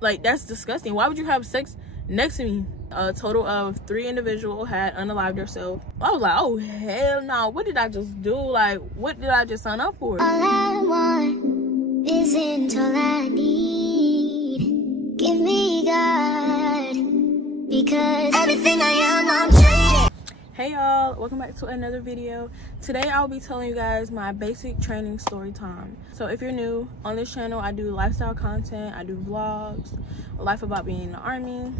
Like, that's disgusting. Why would you have sex next to me? A total of 3 individuals had unalived themselves. I was like, oh hell no, what did I just do? Like, what did I just sign up for? All I want isn't all I need. Give me God, because everything I am, I'm trading. Hey y'all, welcome back to another video. Today I'll be telling you guys my basic training story time. So if you're new on this channel, I do lifestyle content, I do vlogs, life about being in the army,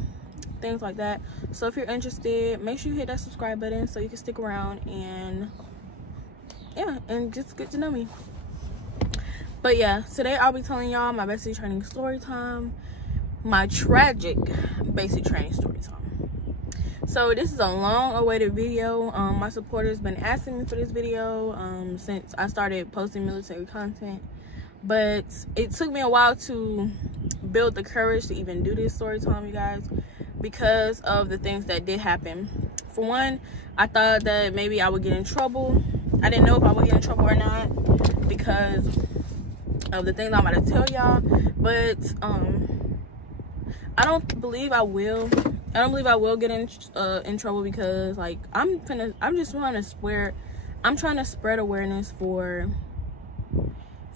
things like that. So if you're interested, make sure you hit that subscribe button so you can stick around and yeah, and just get to know me. But yeah, today I'll be telling y'all my basic training story time, my tragic basic training story time. So this is a long awaited video. My supporters been asking me for this video since I started posting military content, but it took me a while to build the courage to even do this story time, you guys, because of the things that did happen. For one, I thought that maybe I would get in trouble. I didn't know if I would get in trouble or not because of the things I'm about to tell y'all, but I don't believe I will. I don't believe I will get in trouble because, like, I'm trying to spread awareness for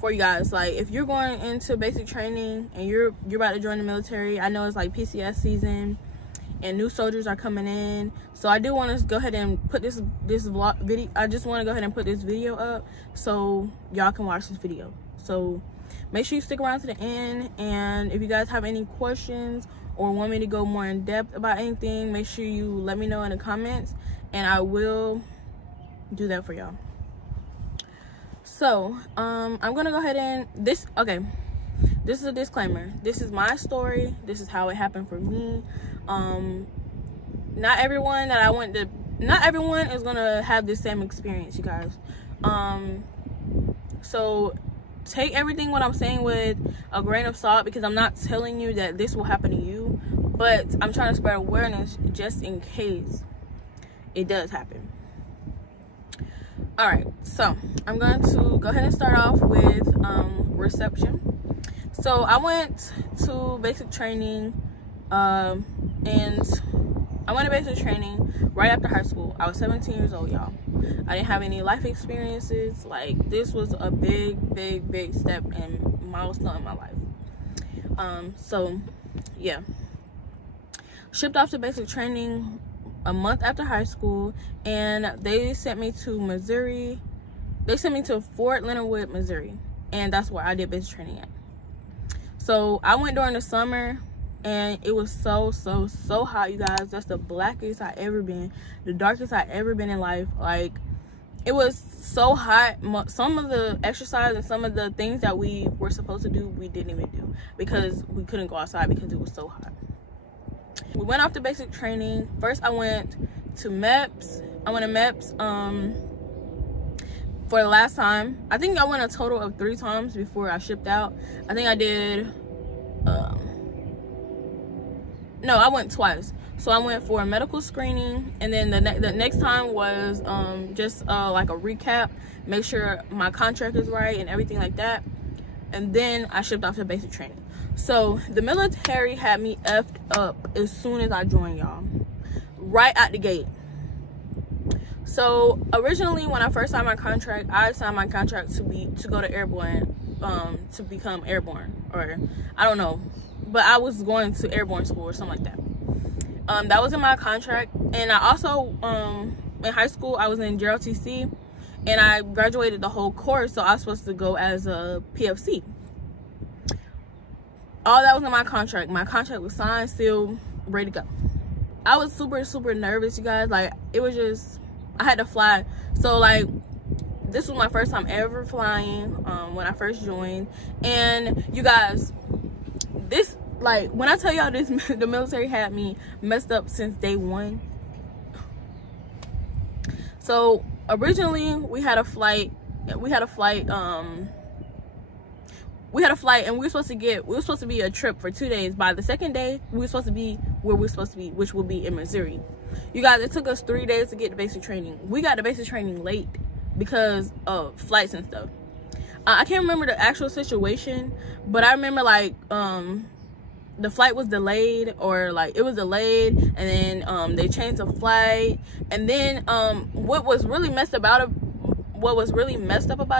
you guys. Like, if you're going into basic training and you're about to join the military, I know it's like PCS season and new soldiers are coming in, so I do want to go ahead and put this vlog video. I just want to go ahead and put this video up so y'all can watch this video. So make sure you stick around to the end, and if you guys have any questions or want me to go more in depth about anything, make sure you let me know in the comments and I will do that for y'all. So I'm gonna go ahead and this is a disclaimer. This is my story. This is how it happened for me. Not everyone is gonna have the same experience, you guys. So take everything what I'm saying with a grain of salt, because I'm not telling you that this will happen to you, but I'm trying to spread awareness just in case it does happen. All right, so I'm going to go ahead and start off with reception. So I went to basic training right after high school. I was 17 years old, y'all. I didn't have any life experiences. Like, this was a big step and milestone in my life. So yeah, shipped off to basic training a month after high school, and they sent me to Missouri. They sent me to Fort Leonard Wood, Missouri, and that's where I did basic training at. So I went during the summer, and it was so hot, you guys. That's the blackest I ever been, the darkest I ever been in life. Like, it was so hot. Some of the exercise and some of the things that we were supposed to do, we didn't even do because we couldn't go outside because it was so hot. We went off to basic training. First I went to MEPS. For the last time. I think I went a total of 3 times before I shipped out. I think I did no, I went twice. So I went for a medical screening, and then the next time was just like a recap, make sure my contract is right and everything like that, and then I shipped off to basic training. So the military had me effed up as soon as I joined, y'all, right out the gate. So originally, when I first signed my contract, I signed my contract to go to airborne, to become airborne, or I don't know, but I was going to airborne school or something like that. That was in my contract. And I also in high school I was in JROTC, and I graduated the whole course, so I was supposed to go as a PFC. All that was in my contract. My contract was signed, sealed, ready to go. I was super nervous, you guys. Like, it was just, I had to fly. So, like, this was my first time ever flying when I first joined. And you guys, this, like, when I tell y'all this, the military had me messed up since day one. So originally we had a flight and we were supposed to be a trip for 2 days. By the second day, we were supposed to be where we're supposed to be, which will be in Missouri. You guys, it took us 3 days to get to basic training. We got to basic training late because of flights and stuff. I can't remember the actual situation, but I remember, like, the flight was delayed, or like it was delayed, and then they changed the flight. And then what was really messed up about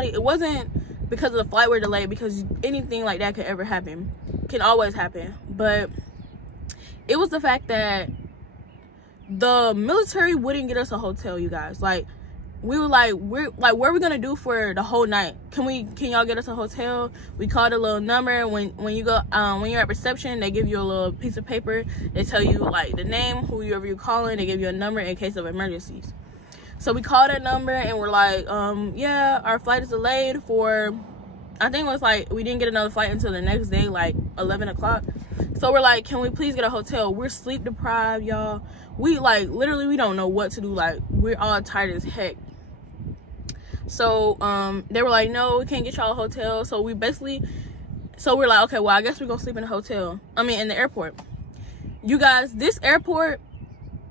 it, it wasn't because of the flight were delayed, because anything like that could ever happen, can always happen, but it was the fact that the military wouldn't get us a hotel, you guys. Like, we were like, what are we gonna do for the whole night? Can y'all get us a hotel? We called a little number. When you go when you're at reception, they give you a little piece of paper. They tell you like the name, whoever you're calling. They give you a number in case of emergencies. So we called that number and we're like, yeah, our flight is delayed for, I think it was like, we didn't get another flight until the next day, like 11 o'clock. So we're like, can we please get a hotel? We're sleep deprived, y'all. We like, literally, we don't know what to do. Like, we're all tired as heck. So they were like, no, we can't get y'all a hotel. So we're like, okay, well, I guess we're gonna sleep in a hotel. I mean, in the airport. You guys, this airport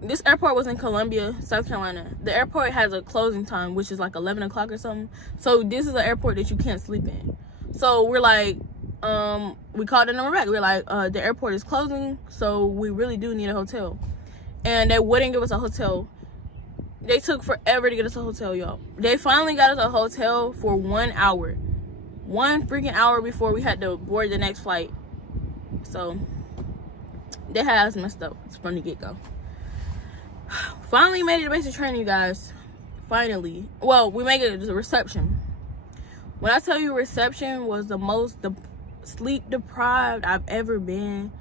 was in Columbia, South Carolina. The airport has a closing time, which is like 11 o'clock or something. So this is an airport that you can't sleep in. So we're like, we called the number back. We're like, the airport is closing, so we really do need a hotel. And they wouldn't give us a hotel. They took forever to get us a hotel, y'all. They finally got us a hotel for 1 hour. 1 freaking hour before we had to board the next flight. So they had us messed up from the get-go. Finally made it to basic training, you guys. Finally. Well, we made it to the reception. When I tell you reception was the most sleep deprived I've ever been.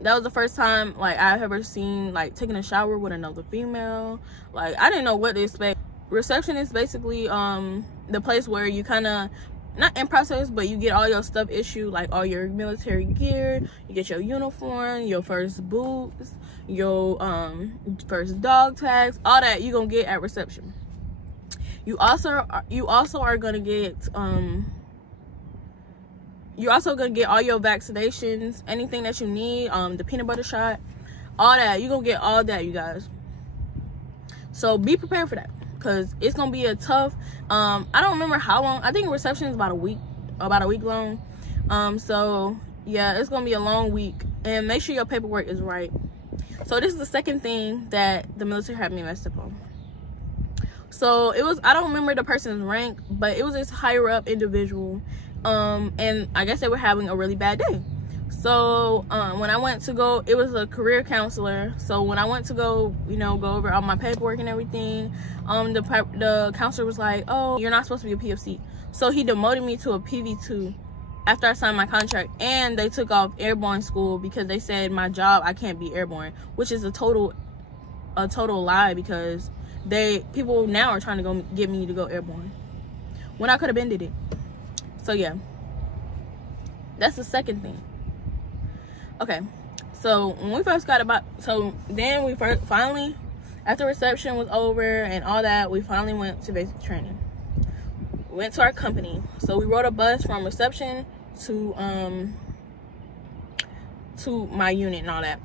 That was the first time like I've ever seen like taking a shower with another female. Like, I didn't know what to expect. Reception is basically the place where you kind of, not in process, but you get all your stuff issued, like all your military gear. You get your uniform, your first boots, your first dog tags, all that you gonna get at reception. You also are gonna get you're also gonna get all your vaccinations, anything that you need, the peanut butter shot, all that. You're gonna get all that, you guys. So be prepared for that, because it's gonna be a tough, I don't remember how long. I think reception is about a week long. So yeah, it's gonna be a long week, and make sure your paperwork is right. So this is the second thing that the military had me messed up on. So it was, I don't remember the person's rank, but it was this higher up individual. And I guess they were having a really bad day. So when I went to go, it was a career counselor. So when I went to go, you know, go over all my paperwork and everything, the counselor was like, oh, you're not supposed to be a PFC. So he demoted me to a PV2 after I signed my contract, and they took off airborne school because they said my job, I can't be airborne, which is a total lie, because people now are trying to get me to go airborne when I could have been did it. So yeah, that's the second thing. Okay, so when we first got then we finally, after reception was over and all that, we finally went to basic training. We went to our company. So we rode a bus from reception to my unit and all that.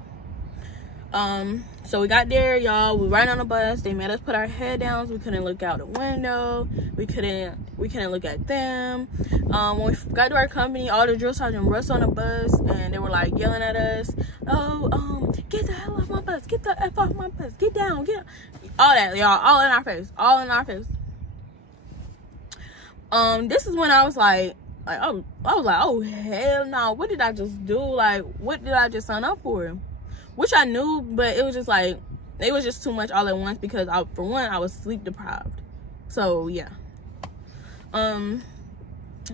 So we got there, y'all. We ran on the bus. They made us put our head down. We couldn't look out the window. We couldn't look at them. When we got to our company, all the drill sergeants rushed on the bus, and they were like yelling at us, oh, get the hell off my bus, get the F off my bus, get down, get all that, y'all, all in our face. This is when I was like, oh hell no, what did I just do? Like, what did I just sign up for? Which I knew, but it was just like, it was just too much all at once, because for one, I was sleep deprived. So yeah.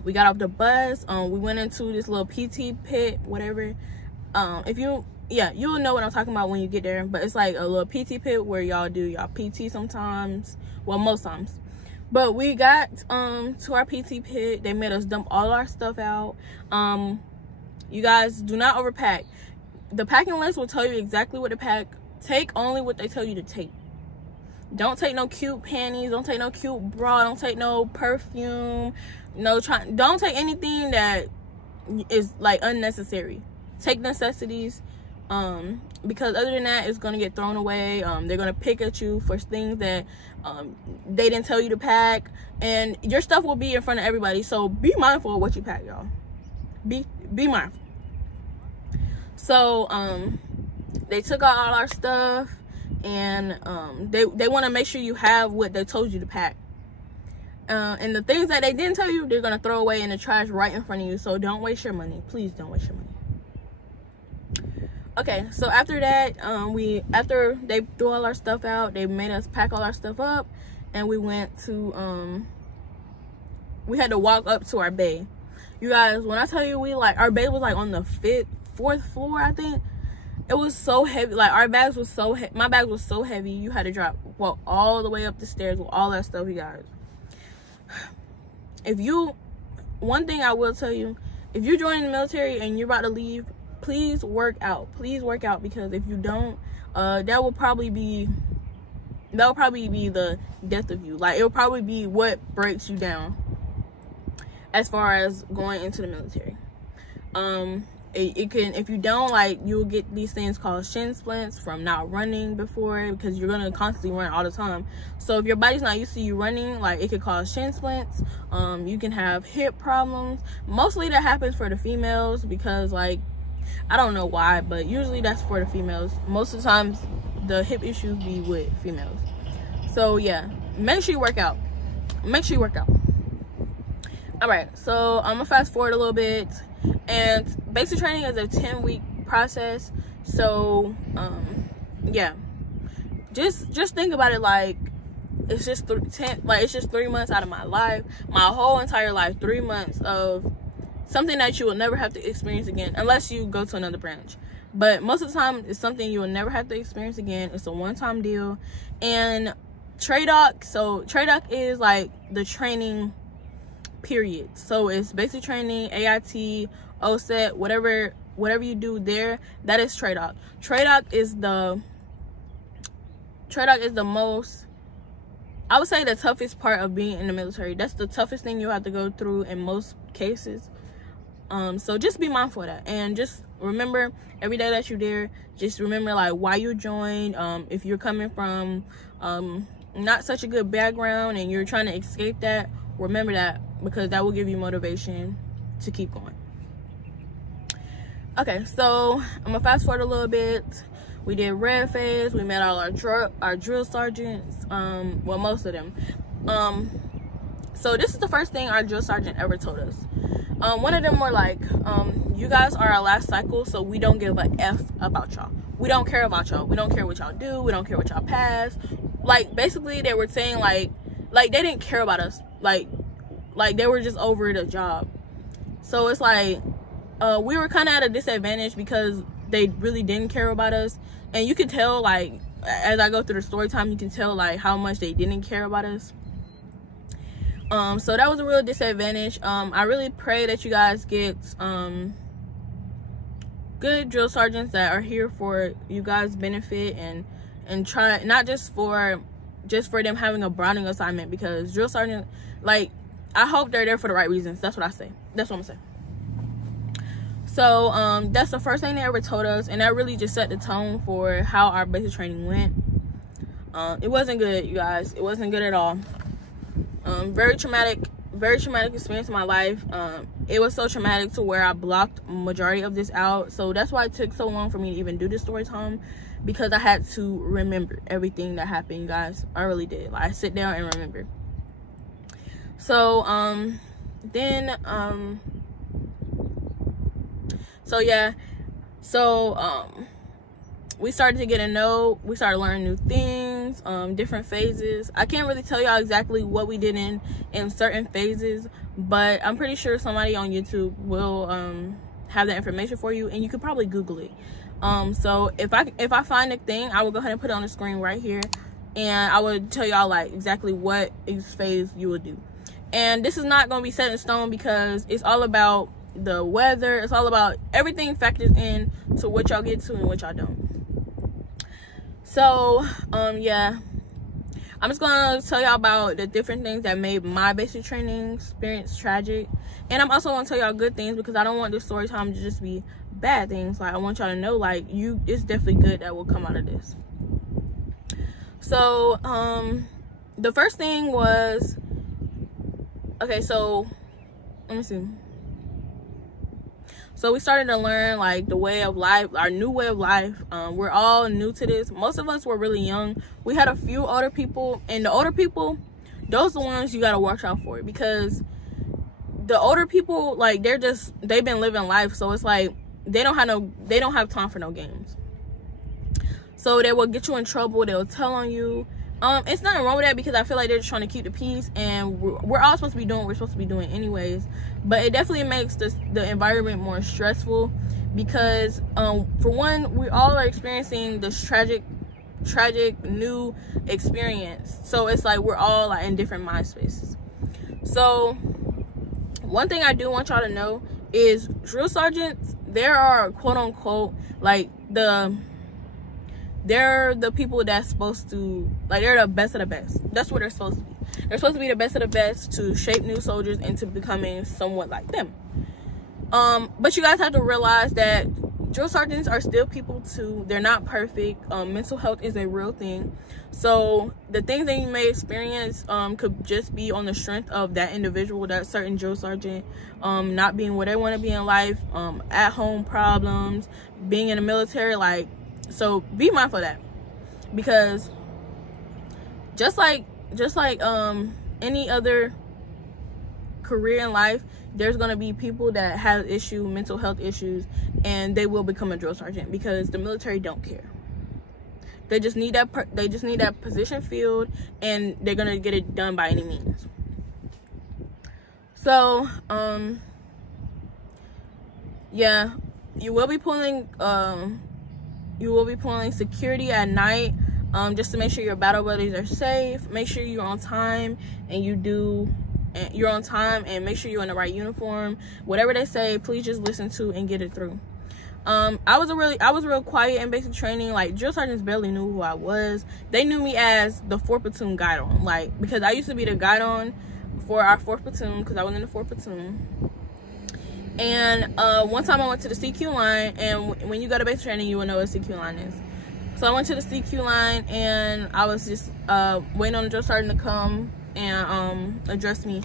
We got off the bus. We went into this little PT pit, whatever. You'll know what I'm talking about when you get there. But it's like a little PT pit where y'all do y'all PT sometimes. Well, most times. But we got to our PT pit. They made us dump all our stuff out. You guys, do not overpack. The packing list will tell you exactly what to pack. Take only what they tell you to take. Don't take no cute panties. Don't take no cute bra. Don't take no perfume. Don't take anything that is like unnecessary. Take necessities, because other than that, it's gonna get thrown away. They're gonna pick at you for things that they didn't tell you to pack, and your stuff will be in front of everybody. So be mindful of what you pack, y'all. Be mindful. So they took out all our stuff, and they want to make sure you have what they told you to pack. And the things that they didn't tell you, they're gonna throw away in the trash right in front of you. So don't waste your money. Please don't waste your money. Okay, so after that, after they threw all our stuff out, they made us pack all our stuff up, and we went to we had to walk up to our bay. You guys, when I tell you, our bay was like on the fourth floor, I think. It was so heavy. Like, our bags was so heavy. My bag was so heavy, you had to walk all the way up the stairs with all that stuff, you guys. One thing I will tell you, if you're joining the military and you're about to leave, please work out. Please work out, because if you don't, that will probably be the death of you. Like, it will probably be what breaks you down as far as going into the military. It can, if you don't, like, you'll get these things called shin splints from not running before, because you're gonna constantly run all the time. So if your body's not used to you running, like, it could cause shin splints. You can have hip problems. Mostly that happens for the females, because, like, I don't know why, but usually that's for the females. Most of the times the hip issues be with females. So yeah, make sure you work out. Make sure you work out. All right, so I'm gonna fast forward a little bit. And basic training is a 10-week process. So yeah, just think about it like it's just 3 months out of my life, my whole entire life. 3 months of something that you will never have to experience again, unless you go to another branch. But most of the time, it's something you will never have to experience again. It's a one-time deal. And TRADOC is like the training period. So it's basic training, AIT, OSET, whatever you do there, that is TRADOC. TRADOC is the most, I would say, the toughest part of being in the military. That's the toughest thing you have to go through in most cases. So just be mindful of that, and just remember every day that you're there, just remember like why you joined. If you're coming from not such a good background and you're trying to escape that, remember that, because that will give you motivation to keep going. Okay, so I'm gonna fast forward a little bit. We did red phase. We met all our drill sergeants, well, most of them. So this is the first thing our drill sergeant ever told us. One of them were like, you guys are our last cycle, so we don't give a F about y'all. We don't care about y'all. We don't care what y'all do. We don't care what y'all pass. Like, basically, they were saying like they didn't care about us. Like they were just over the job. So it's like, we were kind of at a disadvantage because they really didn't care about us. And you can tell, like, as I go through the story time, you can tell like how much they didn't care about us. So that was a real disadvantage. I really pray that you guys get good drill sergeants that are here for you guys' benefit, and try not just for them having a browning assignment, because drill sergeant, like, I hope they're there for the right reasons. That's what I say. That's what I'm gonna say. So that's the first thing they ever told us, and that really just set the tone for how our basic training went. It wasn't good, you guys. It wasn't good at all. Very traumatic experience in my life. It was so traumatic to where I blocked majority of this out. So that's why it took so long for me to even do this story time, because I had to remember everything that happened, you guys. I really did. Like, I sit down and remember. So we started to get to know, we started learning new things, different phases. I can't really tell y'all exactly what we did in certain phases, but I'm pretty sure somebody on YouTube will have that information for you, and you could probably Google it. So if I find a thing, I will go ahead and put it on the screen right here, and I will tell y'all like exactly what phase you will do. And this is not going to be set in stone, because it's all about the weather. It's all about everything factors in to what y'all get to and what y'all don't. So yeah, I'm just gonna tell y'all about the different things that made my basic training experience tragic, and I'm also gonna tell y'all good things, because I don't want this story time to just be bad things. Like, I want y'all to know, like, it's definitely good that will come out of this. So the first thing was, okay, so let me see. So we started to learn like the way of life, our new way of life. We're all new to this. Most of us were really young. We had a few older people, and the older people, those are the ones you gotta watch out for, because the older people, like, they've been living life, so it's like they don't have time for no games. So they will get you in trouble. They'll tell on you. It's nothing wrong with that, because I feel like they're just trying to keep the peace, and we're all supposed to be doing what we're supposed to be doing anyways. But it definitely makes the environment more stressful, because for one, we all are experiencing this tragic new experience. So it's like we're all like in different mind spaces. So one thing I do want y'all to know is drill sergeants, there are quote unquote like they're the people that's supposed to, like, they're the best of the best. That's what they're supposed to be. They're supposed to be the best of the best to shape new soldiers into becoming somewhat like them. But you guys have to realize that drill sergeants are still people too. They're not perfect. Mental health is a real thing. So the things that you may experience could just be on the strength of that individual, that certain drill sergeant, not being where they want to be in life, at home problems, being in the military, like. So be mindful of that, because just like any other career in life, there's going to be people that have mental health issues, and they will become a drill sergeant, because the military don't care. They just need that position filled, and they're going to get it done by any means. So yeah, you will be pulling security at night, just to make sure your battle buddies are safe. Make sure you're on time, and you're on time, and make sure you're in the right uniform. Whatever they say, please just listen to and get it through. I was real quiet in basic training. Like, drill sergeants barely knew who I was. They knew me as the 4th platoon guidon, like, because I used to be the guidon for our 4th platoon, because I was in the 4th platoon. And one time I went to the CQ line, and when you go to basic training, you will know what CQ line is. So I went to the CQ line, and I was just waiting on the drill sergeant to come and address me.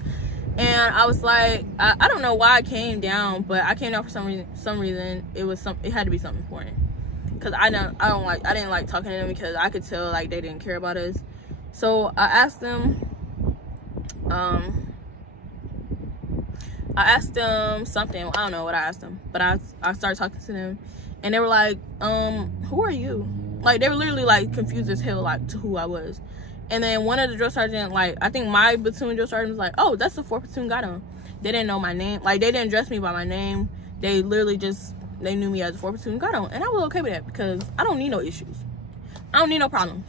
And I was like, I don't know why I came down, but I came down for some reason. It had to be something important, because I didn't like talking to them, because I could tell like they didn't care about us. So I asked them something. I don't know what I asked them, but I started talking to them, and they were like, who are you? Like, they were literally like confused as hell, like, to who I was. And then one of the drill sergeants, like, I think my platoon drill sergeant was like, oh, that's the 4th platoon guidon. They didn't know my name. Like, they didn't address me by my name. They literally they knew me as the 4th platoon guidon, and I was okay with that, because I don't need no issues. I don't need no problems.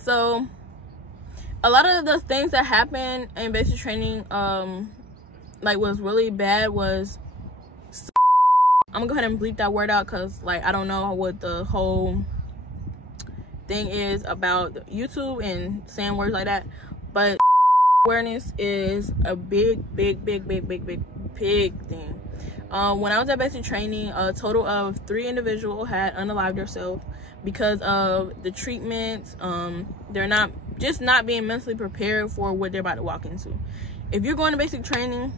So a lot of the things that happened in basic training, like, was really bad was, I'm gonna go ahead and bleep that word out, because, like, I don't know what the whole thing is about YouTube and saying words like that, but awareness is a big thing. When I was at basic training, a total of 3 individuals had unalived themselves because of the treatment. They're not being mentally prepared for what they're about to walk into. If you're going to basic training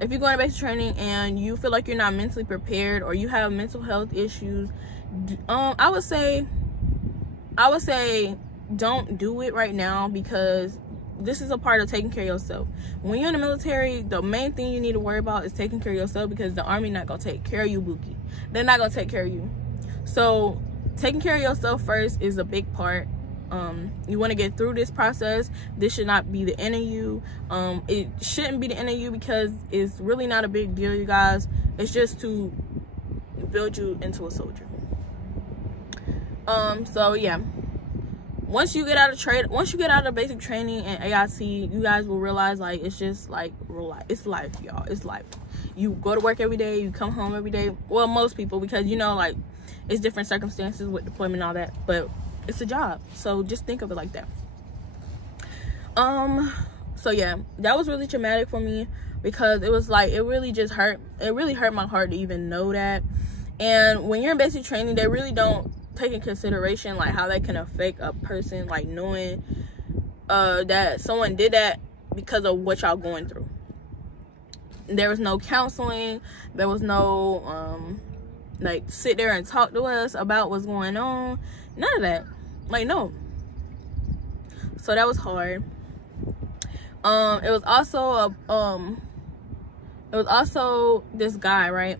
and you feel like you're not mentally prepared, or you have mental health issues, I would say don't do it right now, because this is a part of taking care of yourself. When you're in the military, the main thing you need to worry about is taking care of yourself, because the Army not gonna take care of you, Bookie. They're not gonna take care of you. So taking care of yourself first is a big part. You want to get through this process. This should not be the end of you. It shouldn't be the end of you, because it's really not a big deal, you guys. It's just to build you into a soldier. So yeah, once you get out of basic training and AIT, you guys will realize, like, it's just like real life. It's life, y'all. It's life. You go to work every day, you come home every day. Well, most people, because, you know, like, it's different circumstances with deployment and all that, but it's a job. So just think of it like that. So yeah, that was really traumatic for me, because it was like, it really hurt my heart to even know that. And when you're in basic training, they really don't take in consideration, like, how that can affect a person, like, knowing that someone did that because of what y'all going through. there was no counseling. There was no like sit there and talk to us about what's going on. None of that. Like, no. So that was hard. It was also this guy, right?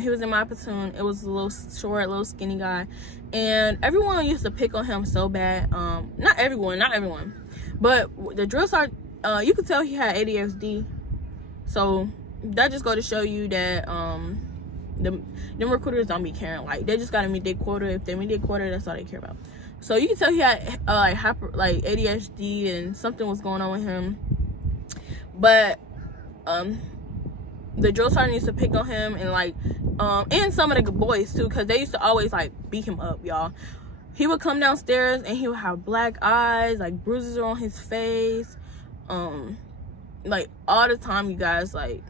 He was in my platoon. It was a little short, little skinny guy, and everyone used to pick on him so bad. Not everyone, but the drill sergeant, you could tell he had ADHD. So that just go to show you that them recruiters don't be caring. Like, they just gotta meet their quota. If they meet their quota, that's all they care about. So you can tell he had like ADHD, and something was going on with him. But the drill sergeant used to pick on him, and like and some of the boys too, because they used to always like beat him up, y'all. He would come downstairs and he would have black eyes, like bruises on his face, like all the time, you guys. Like,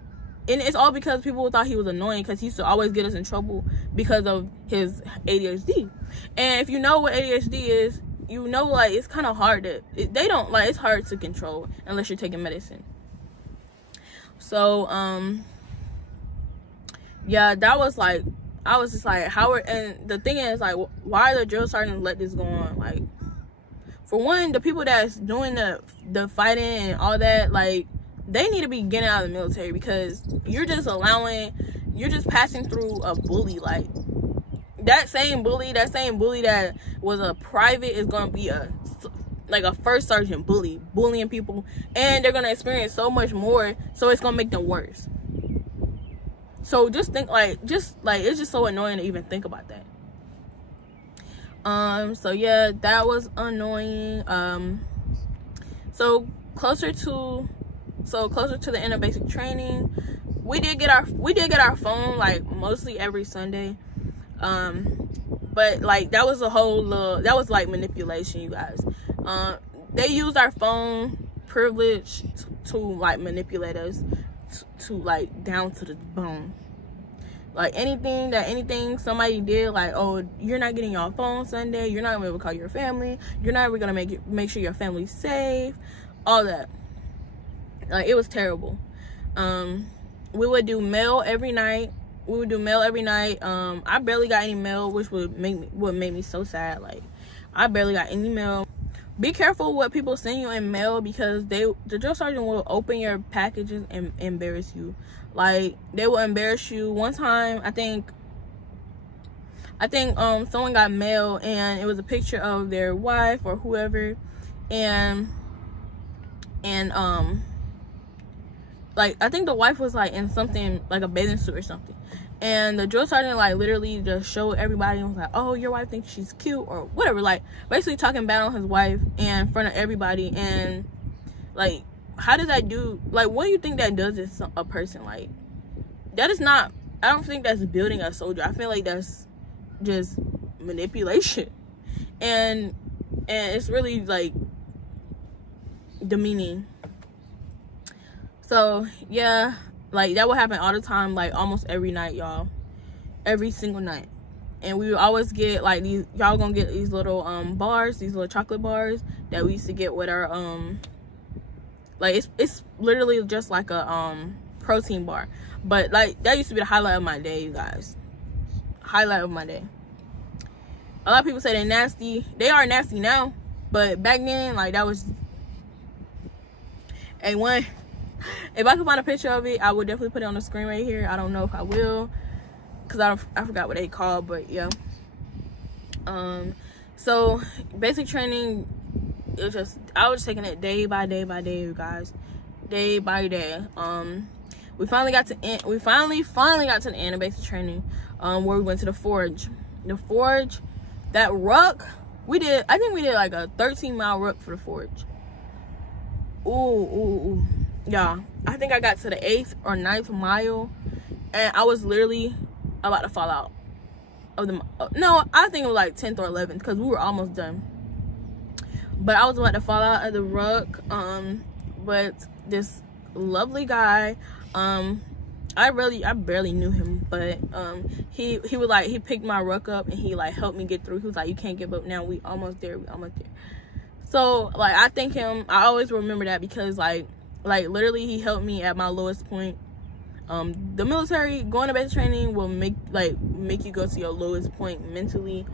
and it's all because people thought he was annoying, because he used to always get us in trouble because of his ADHD. And if you know what ADHD is, you know, like, it's kind of hard to, it's hard to control unless you're taking medicine. So yeah, that was like, I was just like, Howard. And the thing is, like, why the drill sergeant let this go on? Like, for one, the people that's doing the fighting and all that, like, they need to be getting out of the military, because you're just passing through a bully. Like, that same bully that was a private is going to be a first sergeant bullying people, and they're going to experience so much more, so it's going to make them worse. So just think, it's just so annoying to even think about that. So yeah, that was annoying. So closer to the end of basic training, we did get our phone, like, mostly every Sunday. But like, that was like manipulation, you guys. They used our phone privilege to like manipulate us to like down to the bone. Like, anything somebody did, like, oh, you're not getting your phone Sunday, you're not gonna be able to call your family, you're not even gonna make sure your family's safe, all that. Like, it was terrible. We would do mail every night. I barely got any mail, which would make me so sad. Like, I barely got any mail. Be careful what people send you in mail, because the drill sergeant will open your packages and embarrass you. Like, they will embarrass you. One time, I think someone got mail, and it was a picture of their wife or whoever, and like, I think the wife was like in something like a bathing suit or something, and the drill sergeant like literally just showed everybody and was like, oh, your wife thinks she's cute or whatever, like basically talking bad on his wife in front of everybody. And like, how does that do, like, what do you think that does to a person? Like, that is not, I don't think that's building a soldier. I feel like that's just manipulation, and it's really like demeaning. So yeah, like, that would happen all the time, like almost every night, y'all, every single night. And we would always get like these, y'all gonna get these little bars, these little chocolate bars that we used to get with our like, it's literally just like a protein bar, but like, that used to be the highlight of my day, you guys. Highlight of my day. A lot of people say they're nasty. They are nasty now, but back then, like, that was A1. If I could find a picture of it, I would definitely put it on the screen right here. I don't know if I will, because I forgot what they called, but yeah. So basic training, it was just, I was taking it day by day, you guys, day by day. We finally got to the end of basic training, where we went to the forge. That ruck, I think we did like a 13-mile ruck for the forge. Ooh. Yeah, I think I got to the 8th or 9th mile, and I was literally about to fall out of the, no, I think it was like 10th or 11th, because we were almost done. But I was about to fall out of the ruck. But this lovely guy, I barely knew him, but he was like, he picked my ruck up and he like helped me get through. He was like, you can't give up now, we almost there. So like, I thank him. I always remember that, because like literally he helped me at my lowest point. The military, going to basic training will make you go to your lowest point mentally,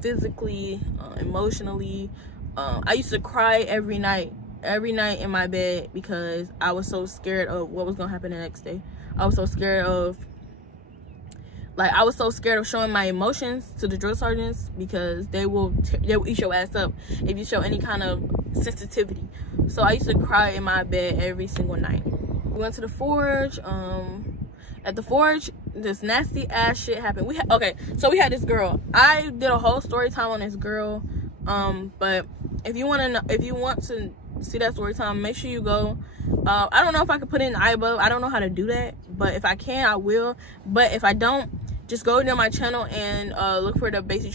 physically, emotionally. I used to cry every night in my bed because I was so scared of what was gonna happen the next day. I was so scared of showing my emotions to the drill sergeants, because they will eat your ass up if you show any kind of sensitivity. So I used to cry in my bed every single night. We went to the forge. At the forge, this nasty ass shit happened. So we had this girl. I did a whole story time on this girl. But if you want to see that story time, make sure you go. I don't know if I can put it in the eye above. I don't know how to do that, but if I can, I will. But if I don't, just go to my channel and look for the basic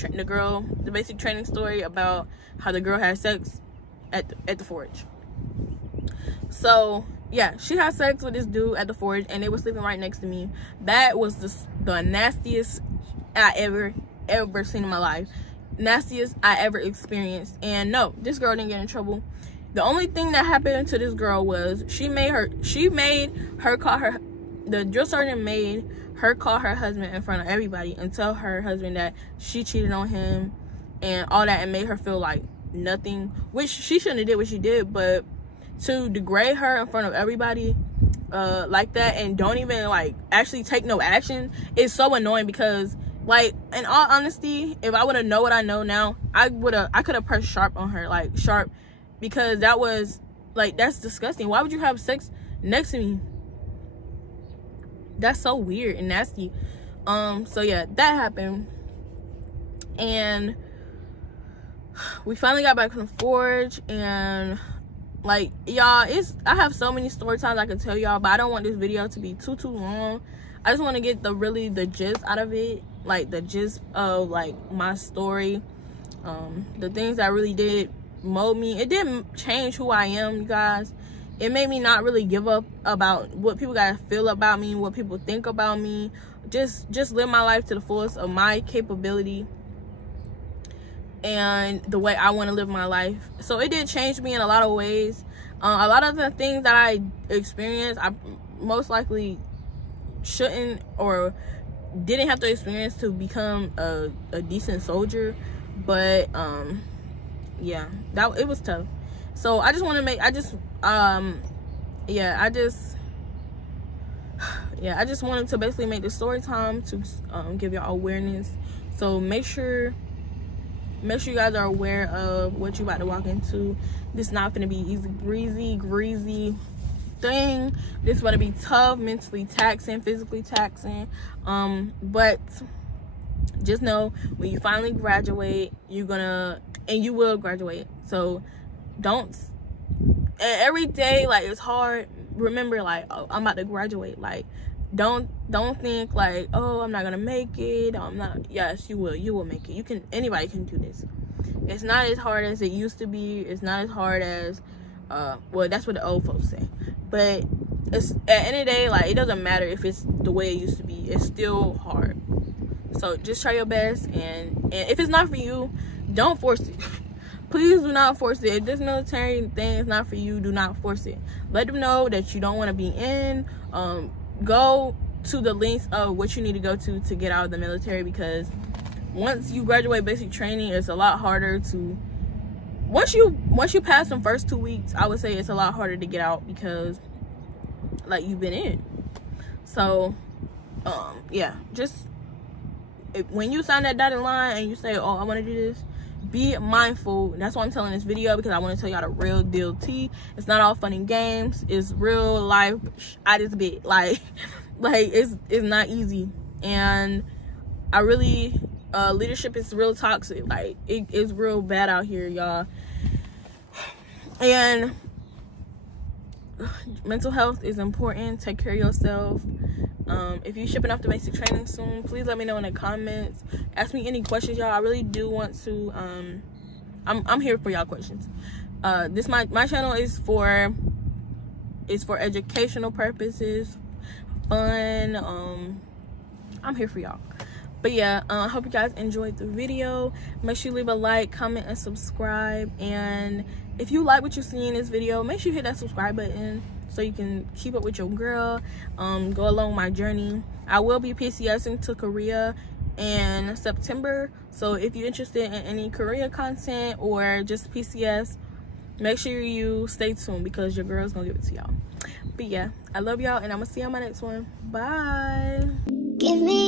training story about how the girl had sex at the forge. So yeah, she had sex with this dude at the forge, and they were sleeping right next to me. That was the nastiest I ever seen in my life. Nastiest I ever experienced. And no, this girl didn't get in trouble. The only thing that happened to this girl was the drill sergeant made her call her husband in front of everybody and tell her husband that she cheated on him and all that, and made her feel like nothing, which she shouldn't have did what she did. But to degrade her in front of everybody like that, and don't even actually take no action, is so annoying. Because in all honesty, if I would have known what I know now, I could have pressed sharp on her, sharp, because that was that's disgusting. Why would you have sex next to me? That's so weird and nasty. So yeah, that happened, and we finally got back from the forge. And y'all, I have so many story times I can tell y'all, but I don't want this video to be too long. I just want to get the gist out of it, the gist of my story, the things that really did mold me. It didn't change who I am, you guys. It made me not really give up about what people gotta feel about me, what people think about me. Just live my life to the fullest of my capability and the way I want to live my life. So it did change me in a lot of ways. A lot of the things that I experienced, I most likely shouldn't or didn't have to experience to become a decent soldier. But yeah, it was tough. So I just want to make I just wanted to basically make this story time to give y'all awareness. So make sure you guys are aware of what you about to walk into. This not gonna be easy breezy greasy thing. This gonna be tough, mentally taxing, physically taxing, but just know when you finally graduate, you will graduate. So don't, every day it's hard, remember oh, I'm about to graduate. Don't think oh, I'm not gonna make it, I'm not. Yes, you will make it. Anybody can do this. It's not as hard as it used to be. It's not as hard as well, that's what the old folks say, but it's at the end of the day, it doesn't matter if it's the way it used to be. It's still hard. So just try your best, and if it's not for you, don't force it. Please do not force it. If this military thing is not for you, do not force it. Let them know that you don't want to be in. Go to the lengths of what you need to go to get out of the military, because once you graduate basic training, it's a lot harder to, once you pass the first 2 weeks, I would say it's a lot harder to get out, because you've been in. So yeah, just when you sign that dotted line and you say, oh, I want to do this, be mindful. That's why I'm telling this video, because I want to tell y'all the real deal tea. It's not all fun and games. It's real life at its bit. It's not easy, and I really leadership is real toxic. It's real bad out here, y'all. And mental health is important. Take care of yourself. If you're shipping off the basic training soon, please let me know in the comments. Ask me any questions, y'all. I really do want to I'm here for y'all questions. This my channel is for educational purposes, fun. I'm here for y'all. But yeah, I hope you guys enjoyed the video. Make sure you leave a like, comment, and subscribe. And if you like what you see in this video, make sure you hit that subscribe button so you can keep up with your girl, go along my journey. I will be PCSing to Korea in September, so if you're interested in any Korea content or just PCS, make sure you stay tuned because your girl's gonna give it to y'all. But yeah, I love y'all, and I'm gonna see you on my next one. Bye. Give me